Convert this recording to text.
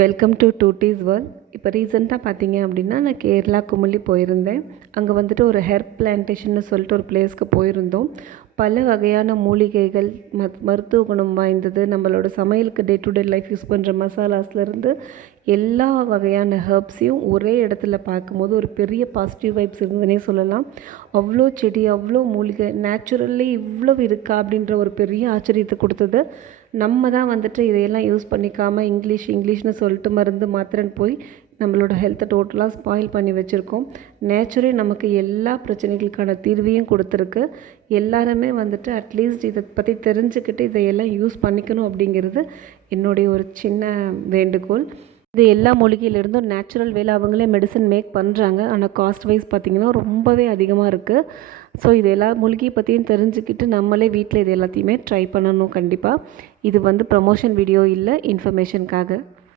Welcome to டூட்டீஸ் world. இப்போ ரீசெண்டாக பார்த்தீங்க அப்படின்னா நான் கேரளா குமுளி போயிருந்தேன். அங்கே வந்துட்டு ஒரு ஹெர்ப் பிளான்டேஷன்னு சொல்லிட்டு ஒரு பிளேஸ்க்கு போயிருந்தோம். பல வகையான மூலிகைகள், மருத்துவ குணம் வாய்ந்தது, நம்மளோட சமையலுக்கு day to day life use பண்ணுற மசாலாஸ்லேருந்து எல்லா வகையான ஹெர்ப்ஸையும் ஒரே இடத்துல பார்க்கும்போது ஒரு பெரிய பாசிட்டிவ் வைப்ஸ் இருந்ததுன்னே சொல்லலாம். அவ்வளோ செடி, அவ்வளோ மூலிகை, நேச்சுரல்லி இவ்வளோ இருக்கா அப்படின்ற ஒரு பெரிய ஆச்சரியத்தை கொடுத்தது. நம்ம தான் வந்துட்டு இதையெல்லாம் யூஸ் பண்ணிக்காமல் இங்கிலீஷ்னு சொல்லிட்டு மருந்து மாத்திரைன்னு போய் நம்மளோட ஹெல்த்தை டோட்டலாக ஸ்பாயில் பண்ணி வச்சுருக்கோம். நேச்சுரே நமக்கு எல்லா பிரச்சனைகளுக்கான தீர்வையும் கொடுத்துருக்கு. எல்லாருமே வந்துட்டு அட்லீஸ்ட் இதை பற்றி தெரிஞ்சுக்கிட்டு இதையெல்லாம் யூஸ் பண்ணிக்கணும் அப்படிங்கிறது என்னுடைய ஒரு சின்ன வேண்டுகோள். இது எல்லா மூலிகையிலிருந்தும் நேச்சுரல் வேலை அவங்களே மெடிசன் மேக் பண்ணுறாங்க. ஆனால் காஸ்ட் வைஸ் பார்த்திங்கன்னா ரொம்பவே அதிகமாக இருக்குது. ஸோ இது எல்லா மூலிகையை பற்றியும் தெரிஞ்சுக்கிட்டு நம்மளே வீட்டில் இது எல்லாத்தையுமே ட்ரை பண்ணணும். கண்டிப்பாக இது ப்ரமோஷன் வீடியோ இல்லை, இன்ஃபர்மேஷனுக்காக.